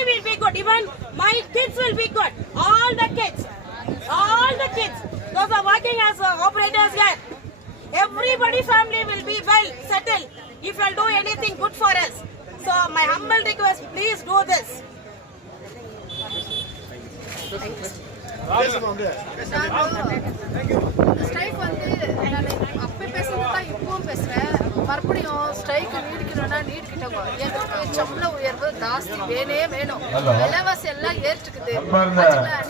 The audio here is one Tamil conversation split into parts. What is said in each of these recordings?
family will be good. Even my kids will be good. All the kids. Those are working as operators here. Everybody family will be well settled if you'll do anything good for us. So my humble request, please do this. Strike வந்து நான் அப்போ பேசுறது தான் இப்பவும் பேசுகிறேன். மறுபடியும் ஸ்ட்ரைக்கு நீடிக்கிட்டோங்க. எங்களுக்கு சம்பள உயர்வு ஜாஸ்தி வேணும். விலைவாசி எல்லாம் ஏற்றுக்குது.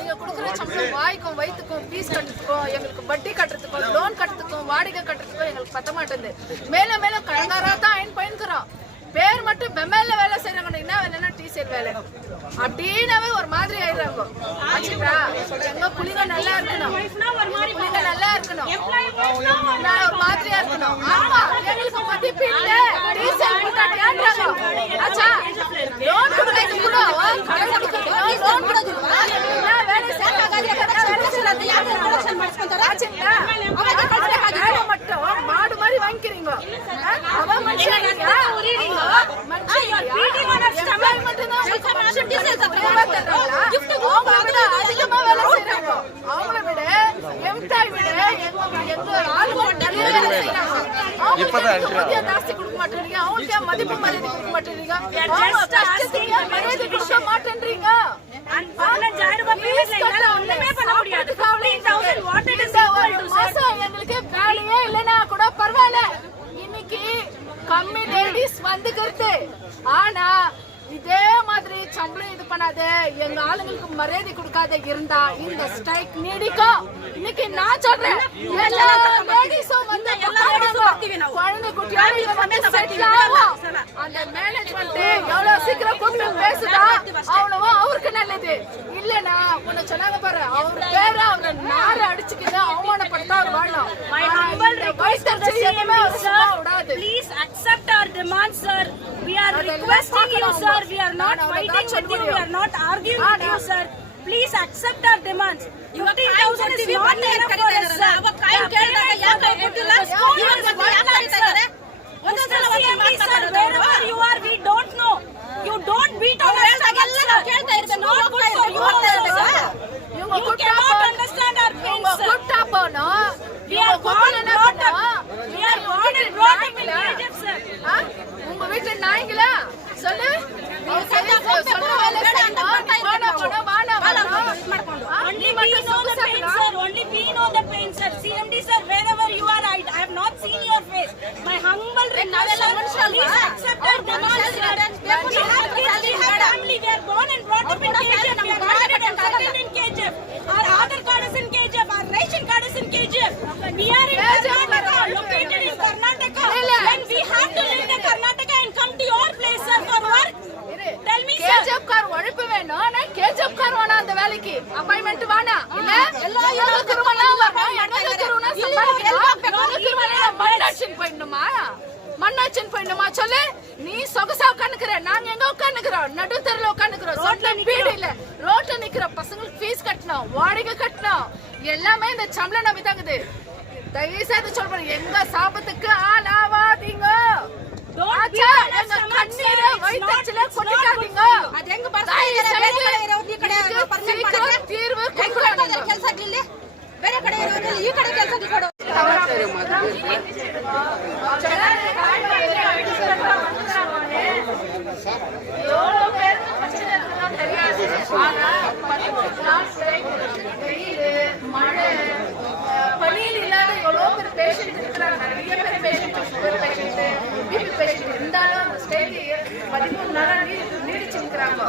நீங்க கொடுக்குற சம்பளம் வாய்க்கும் வயிற்றுக்கும் ஃபீஸ் கட்டுறதுக்கும் எங்களுக்கு வட்டி கட்டுறதுக்கும் லோன் கட்டுறதுக்கும் வாடகை கட்டுறதுக்கும் எங்களுக்கு பத்த மாட்டேங்குது. மேலும் மேலும் கடனாரா தான் அயன் பயன்கிறோம். பேர் மட்டும் பெம்மல்ல வேலை செய்யறவங்க என்ன வேலைன்னா டீசல் வேலை அப்படின்னாவே ஒரு மாதிரி ஆயிடுறாங்க. ஆச்சுங்களா? எங்க புள்ளிங்க நல்லா இருக்கணும், புள்ளிங்க நல்லா இருக்கணும், ஒரு மாதிரியா இருக்கணும். ஆமா, எங்களுக்கு மதிப்பு இல்ல. டீசல் கேட்கறாங்க. ஆச்சா, லோன் கொடுக்கறது கூட கடன் கொடுக்கறது லோன் கொடுக்கறது வேலை ஆச்சுங்களா? வேலை மட்டும் மாடு மாதிரி வாங்கிக்கிறீங்க. அவ மனுஷன் ஜாஸ்தி கொடுக்க மாட்டேன்றீங்க. அவங்களுக்கு மதிப்பு மரியாதை கொடுக்க மாட்டேன்றீங்க. மரியாதை கொடுக்க மாட்டேன்றீங்க. எங்களுக்கு வேலையே இல்லைன்னா கூட பரவாயில்ல. இன்னைக்கு கம்மி லேடிஸ் வந்துக்கிறது. ஆனா இதே மாதிரி சம்பளம் இது பண்ணாத எங்க ஆளுங்களுக்கு மரியாதை கொடுக்காத இருந்தா இந்த ஸ்ட்ரைக் நீடிக்கும். இன்னைக்கு நான் சொல்றேன், எல்லா லேடிஸும் வந்து குழந்தை குட்டியோட அந்த மேனேஜ்மெண்ட் எவ்வளவு சீக்கிரம் கூப்பிட்டு பேசுதா அவ்வளவா அவருக்கு நல்லது. இல்லன்னா உன்னை சொன்னாங்க பாரு, அவர் பேர அவரை நார அடிச்சுக்கிட்டு அவமானப்படுத்தா அவர் வாழணும். Please accept our demands, sir. We are requesting you, sir. We are not fighting with you. We are not arguing with you, sir. Please accept our demands. 15,000 is not enough for us, sir. Wherever you are, we don't know. You don't beat our stomach, sir. It's not good for you, sir. You cannot understand our pain, sir. We are born and brought up. We are born and brought up in Egypt, sir. உங்க வீட்டுல நாய்ங்களா சொல்லு. Only we know the pain, sir. CMD, sir, wherever you are, I have not seen your face. My humble request, please accept our demands, sir. We have kids, we have family. We are born and brought up in KGF. We are married and settled in KGF. Our Aadhaar card is in KGF. Our ration card is in KGF. We are in Karnataka, located in Karnataka. When we have to leave the Karnataka and come to your place, sir, for work, tell me, sir. KGF car உழைப்பு வேணும். நான் KGF கார் வேணா அந்த வேலைக்கு அப்பாயின்மெண்ட் வேணா. இல்ல எல்லாரும் குருவனா வரணும். எனக்கு குருவனா சம்பாதிக்கணும். மண்ணாச்சின் போயிடுமா சொல்லு. நீ சொகசா உட்காந்துக்கிற, நாங்க எங்க உட்காந்துக்கிறோம்? நடு தெருல உட்காந்துக்கிறோம். சொந்த வீடு இல்ல, ரோட்ல நிக்கிற பசங்களுக்கு ஃபீஸ் கட்டணும், வாடகை கட்டணும், எல்லாமே இந்த சம்பளம் நம்பி தாங்குது. தயவு செய்து சொல்றேன், எங்க சாபத்துக்கு ஆளாவாதீங்க. கண்ணீரை வயிற்றுல கொட்டிக்காதீங்க. தீர்வு ಕೆಲಸ ಬೇರೆ ಕಡೆ ಈ ಕಡೆ ಕೆಲಸ ಕೊಡು. பணியில் இல்லாத எவ்வளோ பேர் பேஷண்ட் இருக்கிறாங்க. நிறைய பேர் patient, sugar patient, BP patient இருந்தாலும் அந்த ஸ்டேஜ் 13 நாளா நீடிச்சிருக்கிறாங்க.